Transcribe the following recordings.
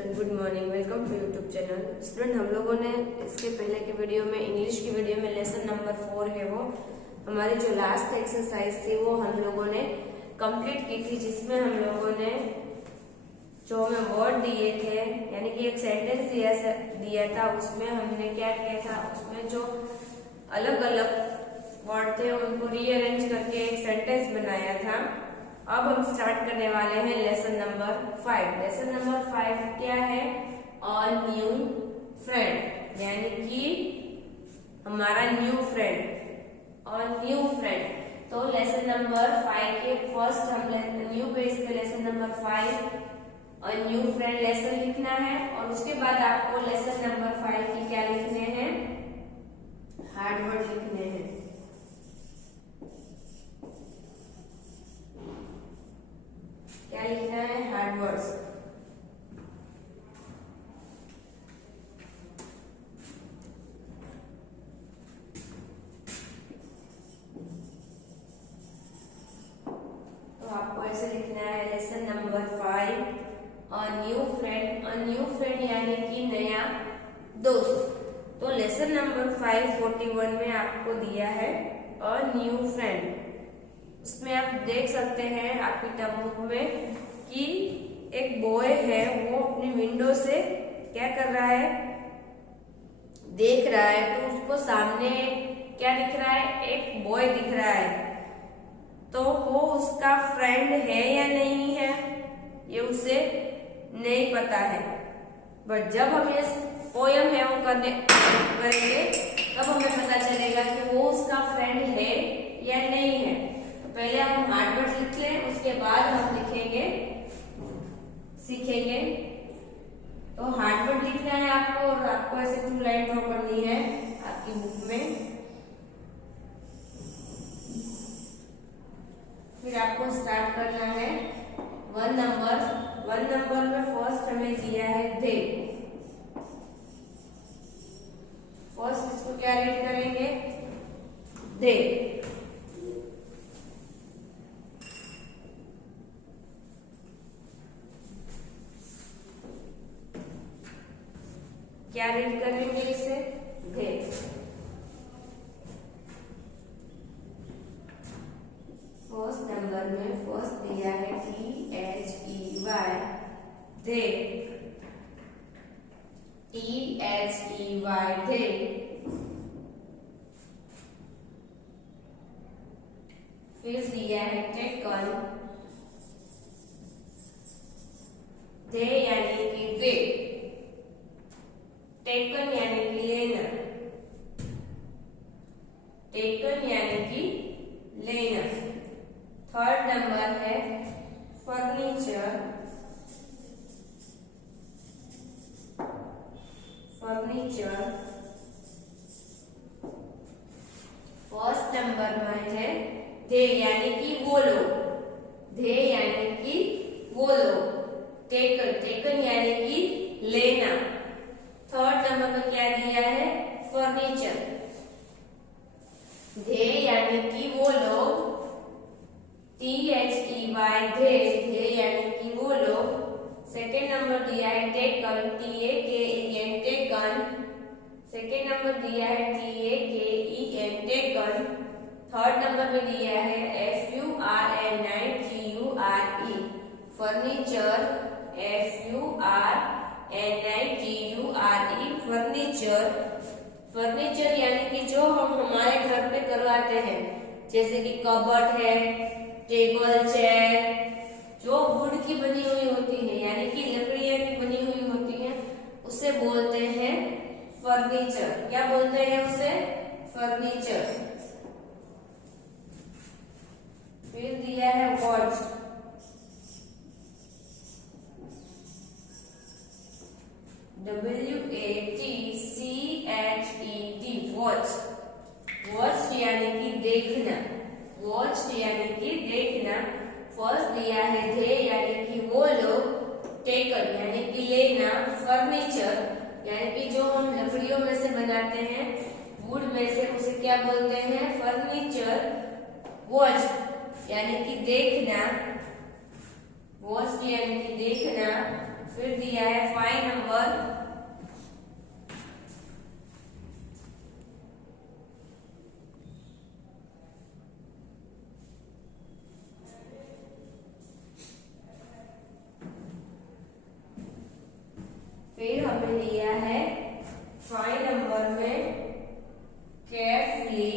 Student, good morning. Welcome to YouTube channel. Student, हम लोगों ने इसके पहले के वीडियो में, इंग्लिश की वीडियो में लेसन नंबर 4 है वो हमारी जो लास्ट एक्सरसाइज थी वो हम लोगों ने कंप्लीट की थी, जिसमें हम लोगों ने जो हमें वर्ड दिए थे, यानी कि एक सेंटेंस दिया था, उसमें हमने क्या किया था, उसमें जो अलग अलग वर्ड थे उनको रीअरेंज करके एक सेंटेंस बनाया था। अब हम स्टार्ट करने वाले हैं लेसन नंबर 5। लेसन नंबर 5 क्या है? अ न्यू फ्रेंड, यानी कि हमारा new friend, a new friend. तो लेसन नंबर 5 के फर्स्ट हम न्यू पेज पे lesson number 5 a new friend lesson लिखना है, और उसके बाद आपको लेसन नंबर 5 की क्या लिखने हैं? हार्ड वर्ड लिखने हैं। क्या लिखना है? Hard words. तो आपको ऐसे लिखना है lesson number 5 a new friend. A new friend यानी कि नया दोस्त। तो लेसन नंबर 541 में आपको दिया है अ न्यू फ्रेंड। उसमें आप देख सकते हैं आपकी टर्म बुक में कि एक बॉय है, वो अपनी विंडो से क्या कर रहा है? देख रहा है। तो उसको सामने क्या दिख रहा है? एक बॉय दिख रहा है। तो वो उसका फ्रेंड है या नहीं है, ये उसे नहीं पता है। बट जब हम ये पोयम है वो करेंगे तब हमें पता चलेगा कि वो उसका फ्रेंड है या नहीं है। पहले हम हार्ड वर्ड लिख लें, उसके बाद हम लिखेंगे, सीखेंगे। तो हार्ड वर्ड लिखना है आपको, और आपको ऐसे 2 लाइन ड्रॉ करनी है आपकी बुक में। फिर आपको स्टार्ट करना है 1 नंबर। 1 नंबर में फर्स्ट हमें दिया है दे। फर्स्ट इसको क्या रीड करेंगे? दे। क्या रीड करेंगे इसे? दे। फर्स्ट नंबर में फर्स्ट दिया है THEY, दे। THEY, दे। फिर दिया है टेकन, दे यानी कि वे। टेकन यानी कि लेना, टेकन यानी कि लेना। थर्ड नंबर है फर्नीचर, फर्नीचर। फर्स्ट नंबर में है दे यानी कि वो लोग, दे यानी कि वो लोग। टेकन, टेकन यानी कि लेना। थर्ड नंबर में क्या दिया है? फर्नीचर। दे यानी कि वो लोग, THEY, दे यानी कि वो लोग। सेकेंड नंबर दिया है taken, TAKEN, taken. Second number दिया है TAKEN, टेकन। थर्ड नंबर में दिया है FURNITURE, furniture. FURNITURE, furniture. Furniture यानी कि जो हम हमारे घर पे करवाते हैं, जैसे कि कबर्ड है, टेबल, चेयर, जो वुड की बनी हुई होती है, यानी कि लकड़ियां की बनी हुई होती है, उसे बोलते हैं फर्नीचर। क्या बोलते हैं उसे? फर्नीचर। फिर दिया है वॉच, WATCHED, वॉच। वॉच यानी कि देखना, वॉच यानी कि देखना। फर्स्ट दिया है दे यानी कि वो लोग, टेकन यानी कि लेना, फर्नीचर यानी कि जो हम लकड़ियों में से बनाते हैं, वुड में से, उसे क्या बोलते हैं? फर्नीचर। वॉच यानी कि देखना, वॉच यानी कि देखना। फिर दिया है 5 नंबर, फिर हमें दिया है 5 नंबर में केयरफुली,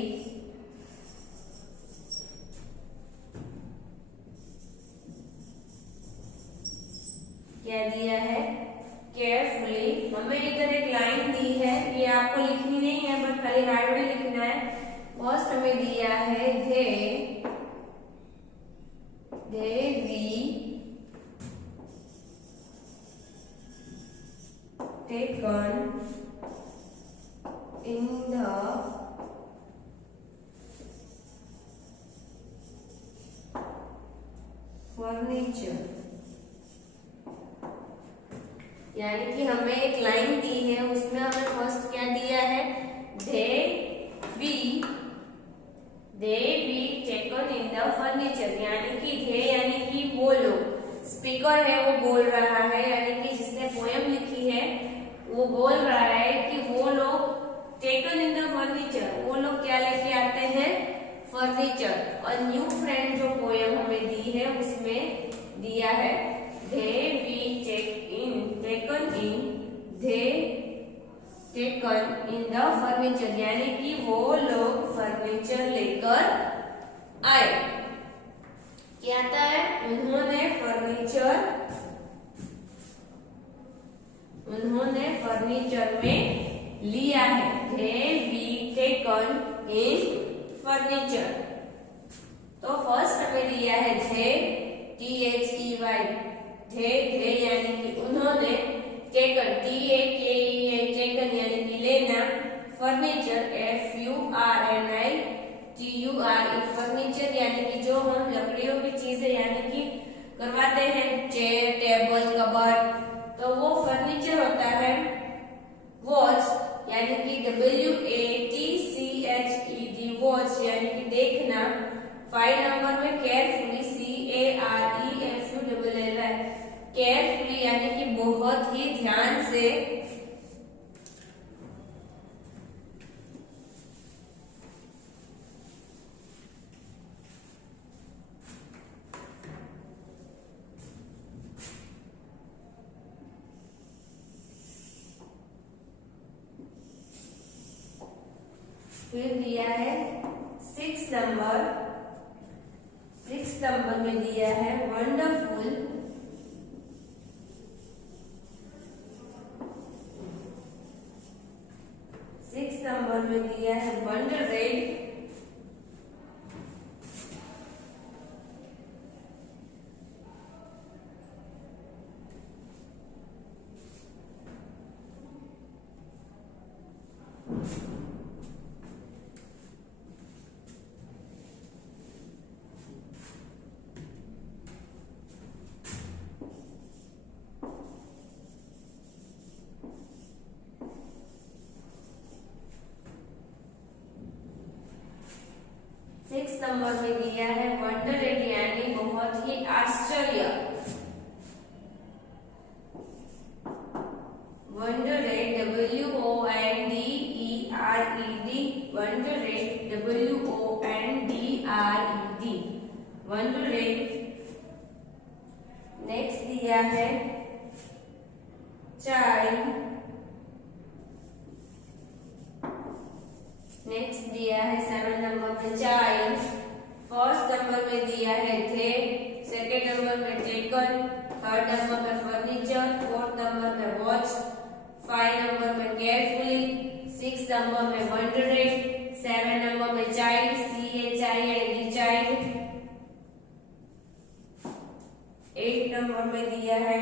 क्या दिया है केयरफुली। हमें इधर एक लाइन दी है, ये आपको लिखनी नहीं है बट खाली राइट में लिखना है। फर्स्ट हमें दिया है they be taken in the furniture, यानी कि हमें एक लाइन दी है, उसमें हमें फर्स्ट क्या दिया है, they be taken in the furniture, यानी कि they यानी कि वो लोग, स्पीकर है वो बोल रहा है, यानी कि जिसने पोएम लिखी है वो बोल रहा है कि वो लोग टेकन इन द फर्नीचर, वो लोग क्या लेके आते हैं, फर्नीचर। और न्यू फ्रेंड जो पोएम हमें दी है उसमें दिया है they be taken in the furniture, यानी कि वो लोग फर्नीचर लेकर आए। क्या आता है, उन्होंने फर्नीचर में लिया है, they be taken in furniture। तो फर्स्ट हमें दिया है they यानी कि उन्होंने, टेकन टेकन यानी कि लेना, फर्नीचर FURNITURE फर्नीचर यानी कि जो हम लकड़ियों की चीजें यानी कि करवाते हैं, चेयर टेबल कबर्ड, तो वो फर्नीचर होता है। वॉच यानी कि WATCHED वॉच यानी कि देखना। 5 नंबर में केयरफुली CAREFULLY केयरफुली यानी कि बहुत ही ध्यान से। फिर दिया है 6 नंबर में दिया है वंडरफुल, 6 नंबर में दिया है वंडररेड, 6 नंबर में दिया है वंडररेड यानी बहुत ही आश्चर्य। वंडररेड WONDERED WONDRED वंडररेड। नेक्स्ट दिया है चाइल्ड, नेक्स्ट दिया है 7 नंबर में चाइल्ड, फर्स्ट नंबर में दिया है थे, सेकेंड नंबर में टेकन, थर्ड नंबर में फर्नीचर, फोर्थ नंबर में वॉच, 5 नंबर में केयरफुली, 6 नंबर में वंडररेड, 7 नंबर में चाइल्ड CHILD चाइल्ड, 8 नंबर में दिया है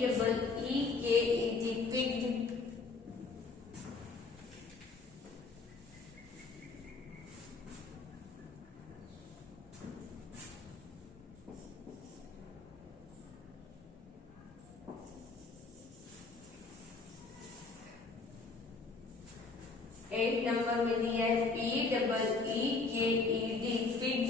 PEEKED पिग्ड, 9 8 नंबर में दिया है PEEKED पिग।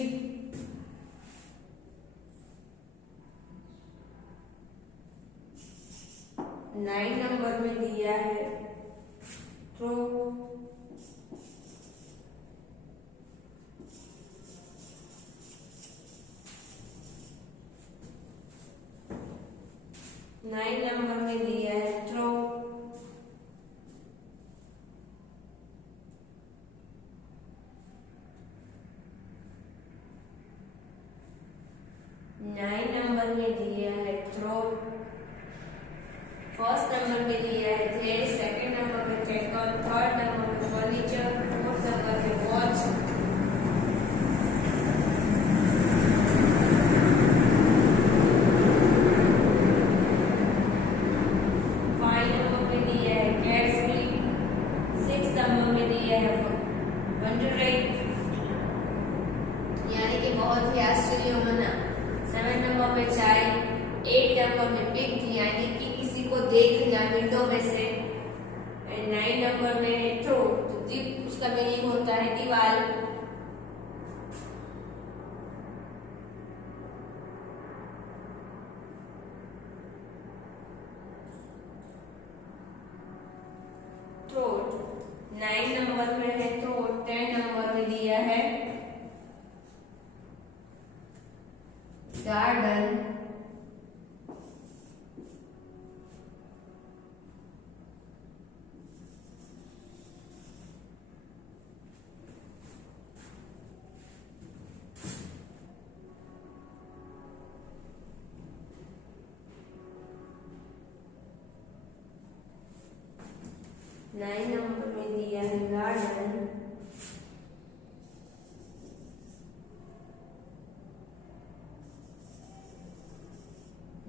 9 नंबर में दिया है थ्रो। 9 नंबर में दिया है थ्रो। 9 नंबर में दिया है थ्रो। फर्स्ट नंबर में दिया है थ्रेड, सेकंड नंबर में ट्रैकर, थर्ड नंबर में फर्नीचर, फोर्थ नंबर में वॉच, फाइव नंबर में दिया है केयरफुली, सिक्स नंबर में दिया है वंडरिंग यानी कि बहुत ही आश्चर्य मना, सेवन नंबर में चाय, एट नंबर में पिग यानी कि किसी को देखना विंडो में से, एंड 9 नंबर में थ्रो, तो उसका मीनिंग होता है दीवार। थ्रोट 9 नंबर में है थ्रोट। 10 नंबर में दिया है गार्डन। 9 नंबर में दिया है गार्डन।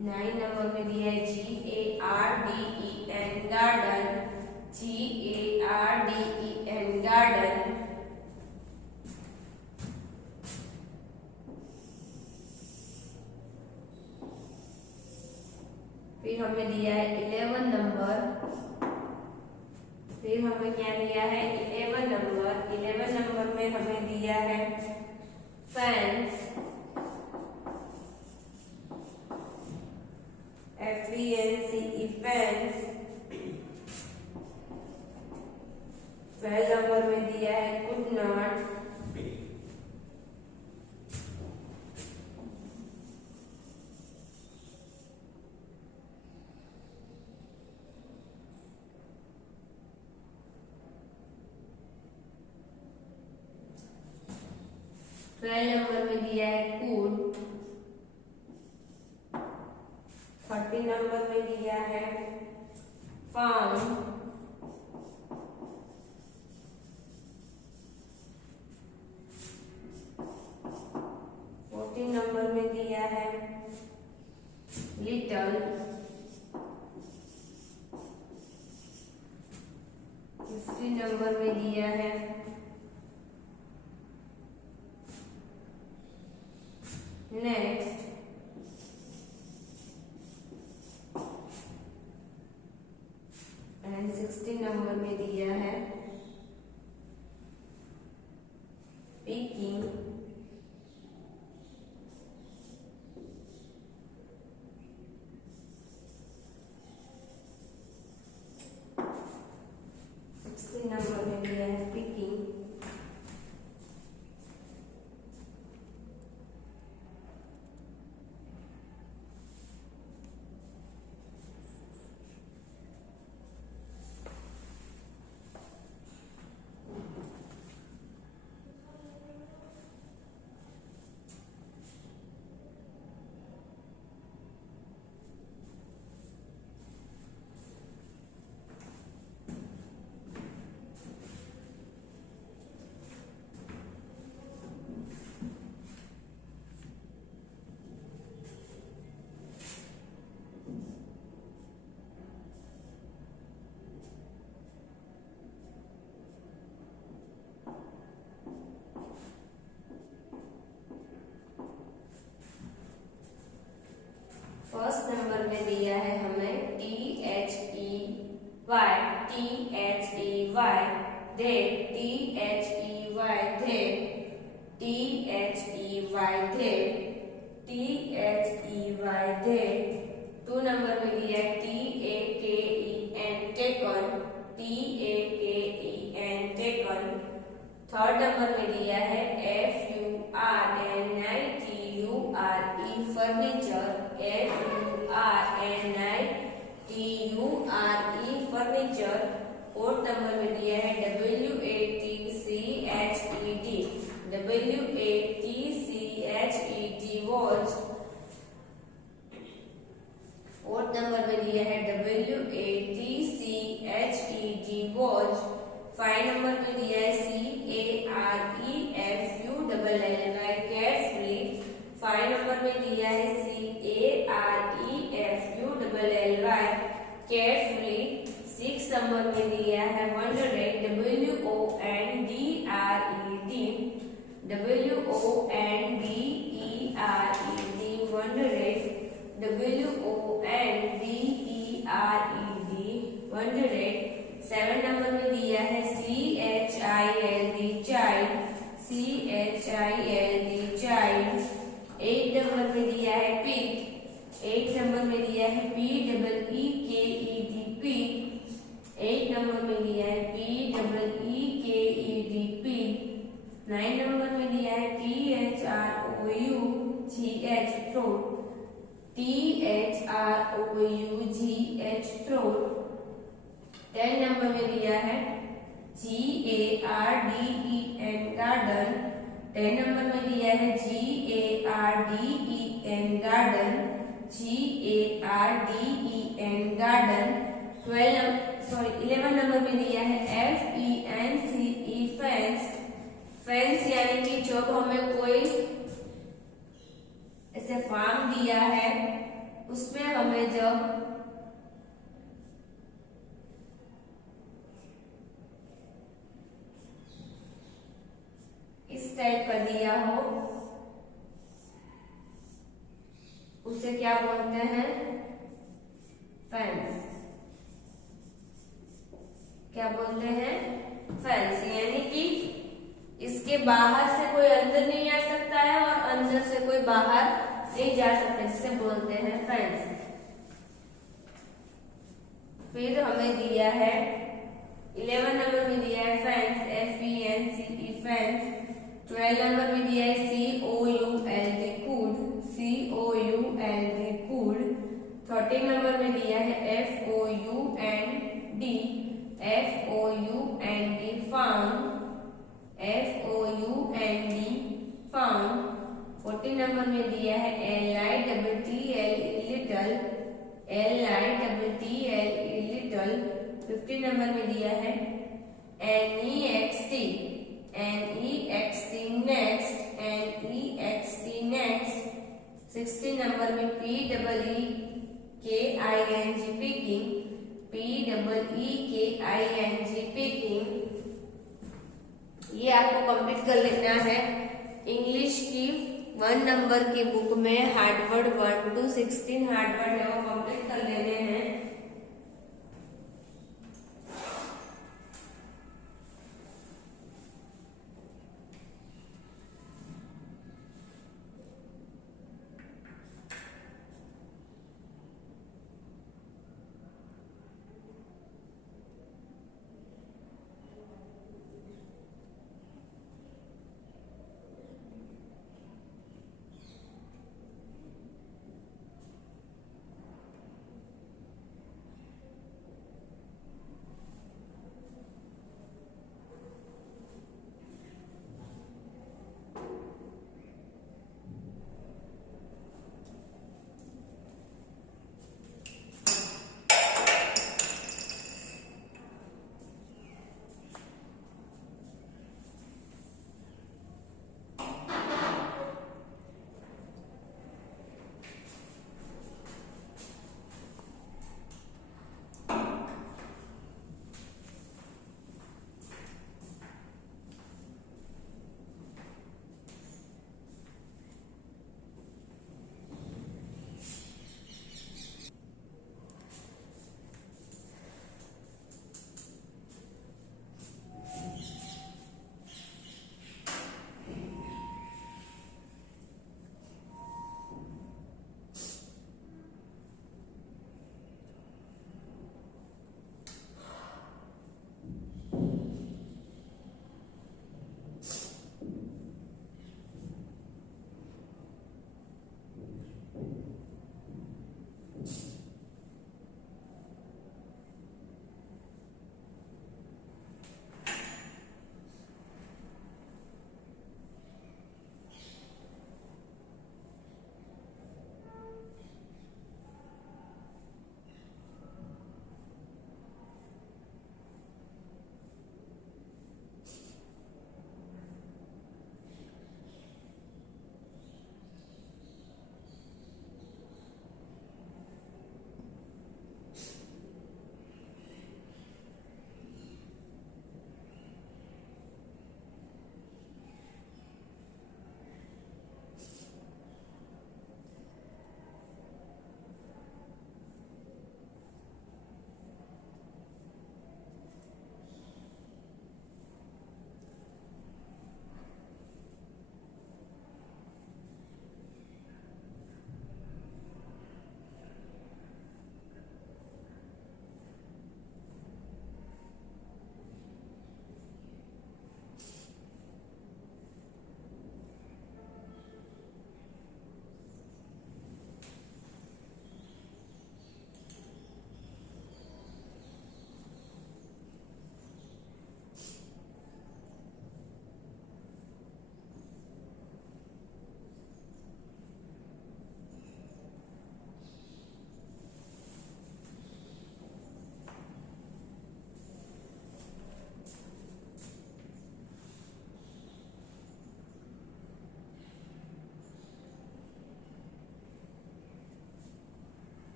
9 नंबर में दिया है GARDEN गार्डन, GARDEN गार्डन। फिर हमें दिया है 11 नंबर। फिर हमें क्या दिया है 11 नंबर। 11 नंबर में हमें दिया है फैंस, FENCE फैंस। 12 नंबर में दिया है कुड नॉट। 12 नंबर में दिया है कूड। 30 नंबर में दिया है फाउंड। 14 नंबर में दिया है लिटल। 15 नंबर में दिया है नेक्स्ट। एंड 16 नंबर में दिया है पीकिंग। नंबर में दिया है पीकिंग। फर्स्ट नंबर में दिया है हमें THEY, धे, THEY धे, THEY धे, THEY धे। 2 नंबर में दिया है TAKEN taken, TAKEN taken. 3rd number में दिया है FURNITURE furniture, FURNITURE furniture. 4th number में दिया है WATCHED वॉच। 4th नंबर में दिया है WATCHED वॉच। 5 नंबर में दिया है CAREFULLY केयरफुली। 5 नंबर में दिया है CAREFULLY केयरफुली। 6 नंबर में दिया है वंडरेड, WONDRED, वंडरेड, वंडरेड। 7 नंबर में दिया है CHILD चाइल्ड, चाइल्ड। 8 नंबर में दिया है पिक, 8 नंबर में दिया है PEEKED पिक, 8 नंबर में दिया है PEEKED पिक। 9 नंबर में दिया है THROUGH throat, THROUGH throat. 10 number में दिया है GARDEN गार्डन, 10 नंबर में दिया है GARDEN गार्डन, गार्डन। 11 नंबर में दिया है FENCE फेंस, फेंस यानी कि जब हमें कोई ऐसे फार्म दिया है उसमें हमें जब इस टाइप का दिया हो उसे क्या बोलते हैं? फेंस। क्या बोलते हैं? फेंस। यानी कि इसके बाहर से कोई अंदर नहीं आ सकता है और अंदर से कोई बाहर नहीं जा सकता, जिसे बोलते हैं फेंस। फिर हमें दिया है 11 नंबर में दिया है फेंस, FENCE फेंस। 12 नंबर में दिया है COULD कूड, कूड। 13 नंबर में दिया है FOUND, फाउंड, फाउंड। 14 नंबर में दिया है LITTLE लिटिल, लिटिल। 15 नंबर में दिया है NEXT, नेक्स्ट, नेक्स्ट। 16 नंबर में PEEKING पिकिंग, पिकिंग। ये आपको कंप्लीट कर लेना है। इंग्लिश की 1 नंबर की बुक में हार्डवर्ड 1 to 16 हार्डवर्ड है, वो कंप्लीट कर लेने हैं।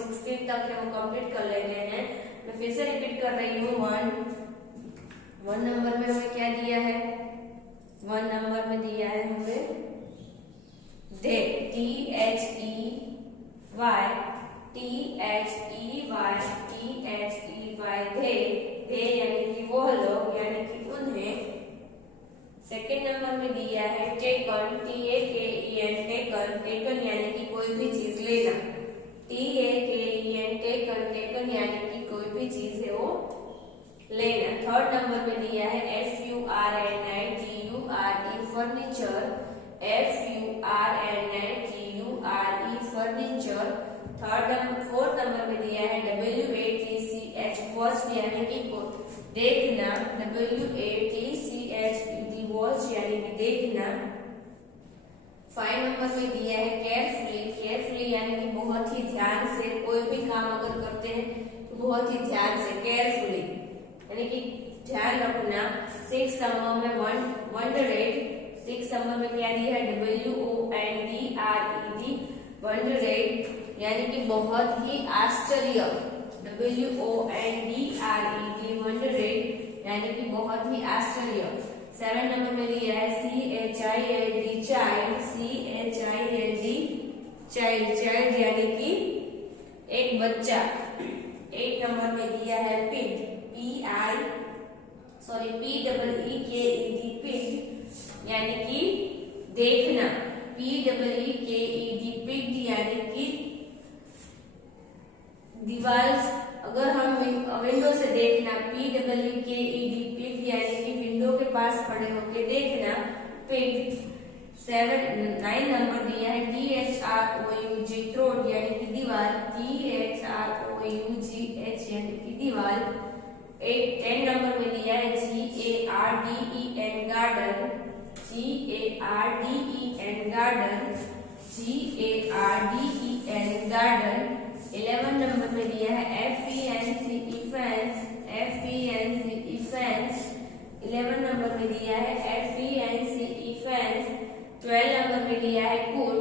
16 तक है वो कंप्लीट कर लेते हैं। मैं फिर से रिपीट कर रही हूँ। वन नंबर में हमें क्या दिया है? वन नंबर में दिया है हमें दे, THEY दे यानी कि वो लोग यानी कि उन्हें। सेकेंड नंबर में दिया है टेकन, टेकन, टेकन यानी कि कोई भी चीज लेना, टेकन यानी कि कोई भी चीज है वो लेना। थर्ड नंबर में दिया है FURNITURE furniture, furniture. Fourth number में दिया है WATCH वॉच यानी कि देखना, WATCHED वॉच यानी कि देखना। 5 नंबर में दिया है केयरफुली यानी कि बहुत ही ध्यान से, कोई भी काम अगर करते हैं तो बहुत ही ध्यान से, केयरफुली यानी कि ध्यान रखना। 6 नंबर में वंडरेड, 6 नंबर में क्या दिया है WONDRED वंडरेड यानी कि बहुत ही आश्चर्य, WONDRED वंडरेड यानी कि बहुत ही आश्चर्य। 7 नंबर में दिया है CHILD चाइल्ड यानी कि एक बच्चा। 8 नंबर में दिया है PEEKED यानी कि देखना, PEEKED यानी कि दीवार, अगर हम विंडो से देखना, PEEKED यानी कि विंडो के पास खड़े होकर देखना, पिग। 9 नंबर दिया है THROUG थ्रोट यानी कि दीवार, THROUGH यानी कि दीवार। 10 नंबर में दिया है GARDEN गार्डन, गार्डन। 11 नंबर में दिया है FENCE फेंस, 11 नंबर में दिया है FENCE फेंस। 12 नंबर में दिया है कूड,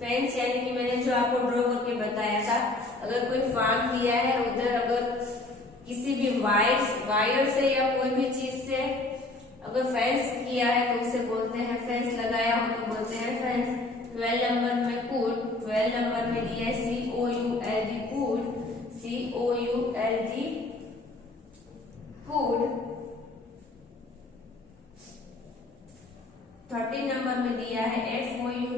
फेंस यानी कि मैंने जो आपको ड्रॉ करके बताया था, अगर कोई फार्म दिया है उधर अगर किसी भी वायर से या कोई भी चीज से अगर फेंस किया है तो उसे बोलते हैं फेंस, लगाया हो तो बोलते हैं फेंस। 12 नंबर में कूड, 12 नंबर में दिया है COULD कूड। 13 नंबर में दिया है FOUND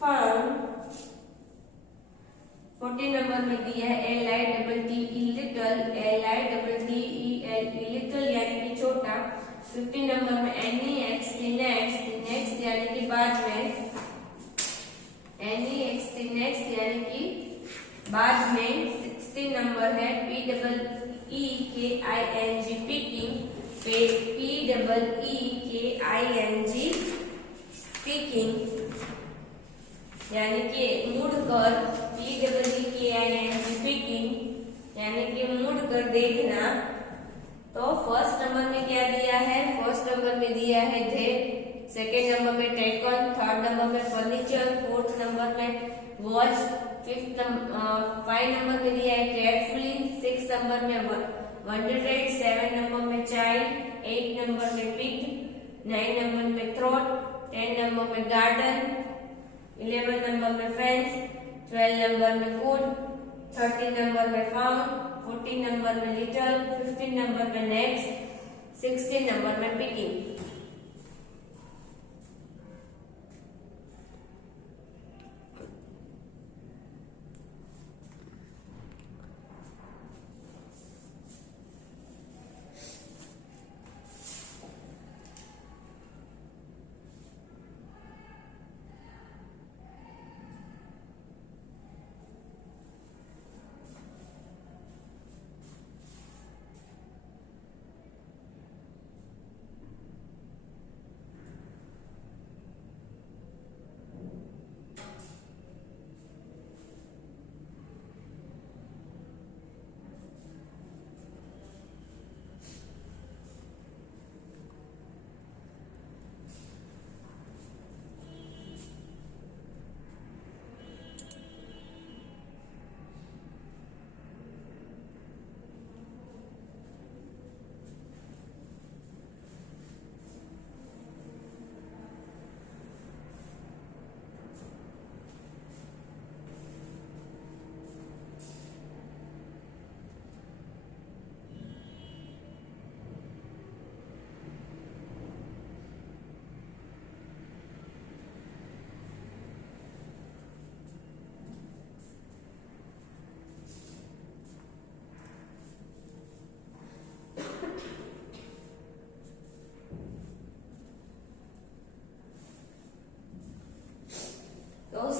फाउंड। 14 नंबर में दिया है लिटिल यानी कि छोटा। 15 नंबर में नेक्स्ट यानी कि बाद में, यानी कि बाद में। 16 नंबर है PEEKING पीकिंग यानी कि मुड़ कर, PEEKING पीकिंग यानी कि मुड़ कर देखना। तो फर्स्ट नंबर में क्या दिया है? फर्स्ट नंबर में दिया है दे, सेकेंड नंबर में टेकन, थर्ड नंबर में फर्नीचर, फोर्थ नंबर में वॉच, 5 नंबर में दिया है केयरफुली, 6 नंबर में वंडरेड, 7 नंबर में चाइल्ड, 8 नंबर में पिग, 9 नंबर में थ्रोट, 10 नंबर में गार्डन, 11 नंबर में फेंस, 12 नंबर में कूड, 13 नंबर में फाउंड, 14 नंबर में लिटिल, 15 नंबर में नेक्स्ट, 16 नंबर में पिकिंग।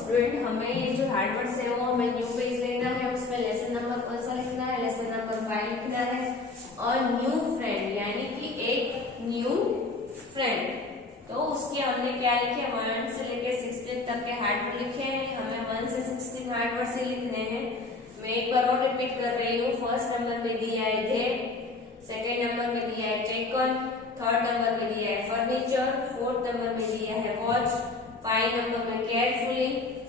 स्टूडेंट हमें ये जो हार्ड वर्ड्स है वो हमें न्यू पेज लेना है, उसमें लेसन नंबर कौन सा लिखना है, लेसन नंबर 5 लिखना है। और न्यू फ्रेंड यानी कि एक न्यू फ्रेंड, तो उसके हमने क्या लिखे 1 से लेके 16 तक के हार्ड वर्ड लिखे हैं। हमें 1 से 16 हार्ड वर्ड से लिखने हैं। मैं एक बार और रिपीट कर रही हूँ। फर्स्ट नंबर में दिया है दे, सेकेंड नंबर में दिया है टेकन, थर्ड नंबर में दिया है फर्नीचर, फोर्थ नंबर में दिया है वॉच, 5 नंबर में केयरफुली,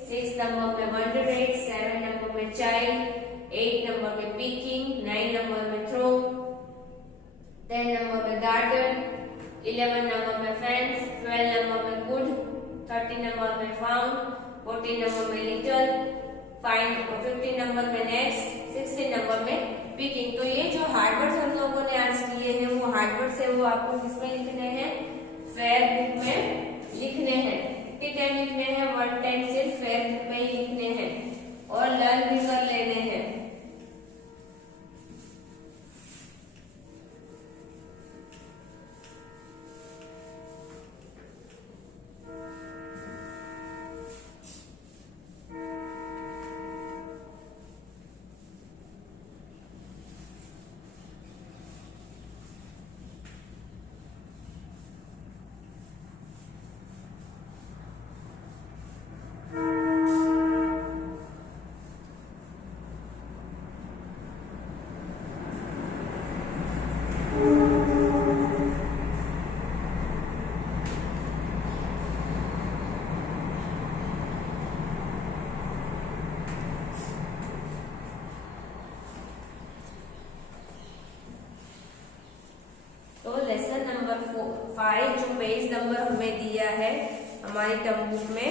6 नंबर में वंडरेट, 7 नंबर में चाइल्ड, 8 नंबर में पीकिंग, 9 नंबर में थ्रो, 10 नंबर में गार्डन, 11 नंबर में फेंस, 12 नंबर में गुड, 13 नंबर में फाउंड, 14 नंबर में लिटिल, 15 नंबर में नेक्स्ट, 16 नंबर में पीकिंग। तो ये जो हार्ड वर्ड्स हम लोगों ने आज किए हैं वो हार्ड वर्ड्स है वो आपको किसमें लिखने हैं, फेयर बुक में लिखने हैं। कितने टाइम लिखने हैं, 1 टाइम सिर्फ फेयर बुक में ही लिखने हैं और लर्न भी कर लेने हैं। तो लेसन नंबर 5 जो पेज नंबर हमें दिया है हमारी टर्म बुक में,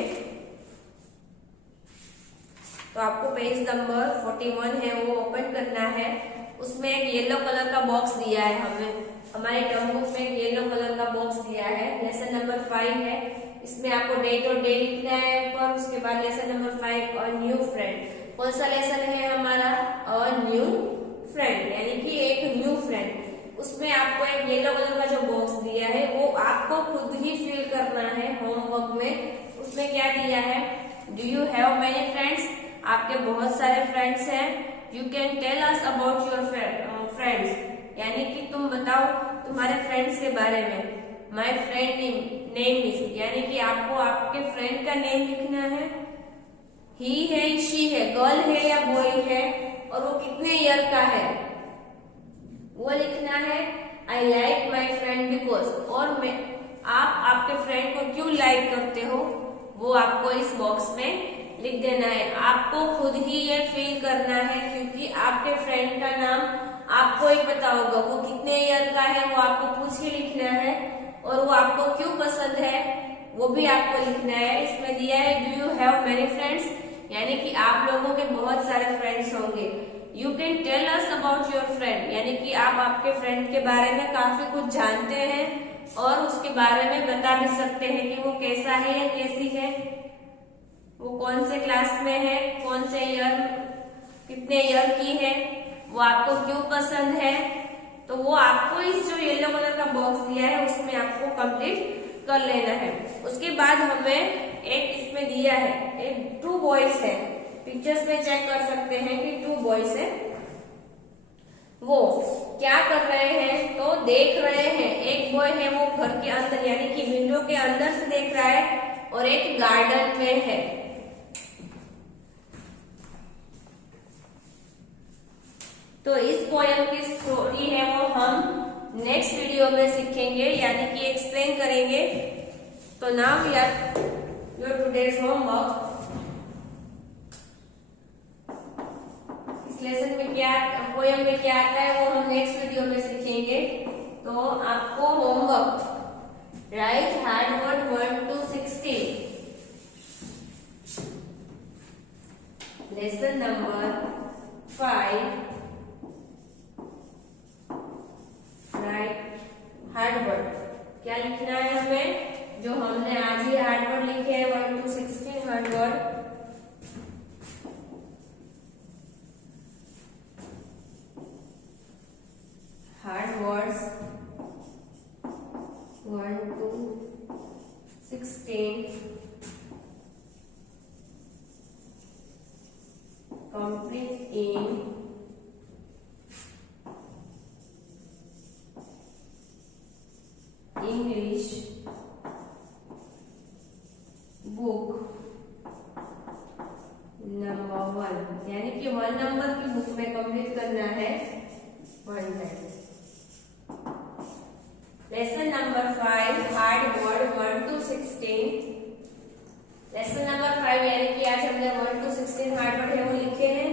तो आपको पेज नंबर 41 है वो ओपन करना है। उसमें एक येलो कलर का बॉक्स दिया है, हमें हमारी टर्म बुक में एक येलो कलर का बॉक्स दिया है। लेसन नंबर 5 है, इसमें आपको डेट और डे लिखना है ऊपर। उसके बाद लेसन नंबर 5 और न्यू फ्रेंड। कौन सा लेसन है हमारा, और न्यू फ्रेंड यानी कि एक न्यू फ्रेंड। उसमें आपको एक येलो कलर का जो बॉक्स दिया है वो आपको खुद ही फिल करना है होमवर्क में। उसमें क्या दिया है, do you have many friends, आपके बहुत सारे फ्रेंड्स हैं। You can tell us about your friends, यानी कि तुम बताओ तुम्हारे फ्रेंड्स के बारे में। माई फ्रेंड नेम इज, यानी कि आपको आपके फ्रेंड का नेम लिखना है। ही है, शी है, गर्ल है या बॉय है, और वो कितने ईयर का है वो लिखना है। I like my friend because, और मैं आप आपके फ्रेंड को क्यों लाइक करते हो वो आपको इस बॉक्स में लिख देना है। आपको खुद ही ये फील करना है क्योंकि आपके फ्रेंड का नाम आपको ही पता होगा, वो कितने ईयर का है वो आपको पूछ के लिखना है, और वो आपको क्यों पसंद है वो भी आपको लिखना है। इसमें दिया है do you have many friends, यानी कि आप लोगों के बहुत सारे फ्रेंड्स होंगे। You can tell us about your friend, यानी कि आप आपके फ्रेंड के बारे में काफी कुछ जानते हैं और उसके बारे में बता भी सकते हैं कि वो कैसा है या कैसी है, वो कौन से क्लास में है, कौन से ईयर, कितने ईयर की है, वो आपको क्यों पसंद है। तो वो आपको इस जो येलो कलर का बॉक्स दिया है उसमें आपको कंप्लीट कर लेना है। उसके बाद हमें एक इसमें दिया है, एक 2 बॉयज है, पिक्चर्स में चेक कर सकते हैं कि 2 बॉयज है। वो क्या कर रहे हैं, तो देख रहे हैं। एक बॉय है वो घर के अंदर यानी कि विंडो के अंदर से देख रहा है और एक गार्डन में है। तो इस पोयम की स्टोरी है वो हम नेक्स्ट वीडियो में सीखेंगे यानी कि एक्सप्लेन करेंगे। तो now we are your today's homework. इस लेसन में क्या, पोयम में क्या आता है वो हम नेक्स्ट वीडियो में सीखेंगे। तो आपको homework right hard word 1 to 16, lesson number 5 right hard word. क्या लिखना है हमें, जो हमने आज ही हार्ड वर्ड लिखे हैं 1 to 16 hard word. Hard words 1 to 16 book number 1, यानी कि 1 नंबर की बुक में कंप्लीट करना है 1 time. Lesson number 5 hard word 1 to 16। Lesson number 5 यानी कि आज हमने 1 to 16 हार्ड वर्ड है वो लिखे हैं।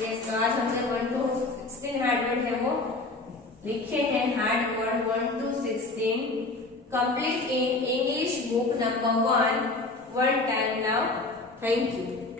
यस, तो आज हमने 1 to 16 हार्ड वर्ड है वो लिखे हैं। Hard word 1 to 16 complete in English book number 1 time now. Thank you.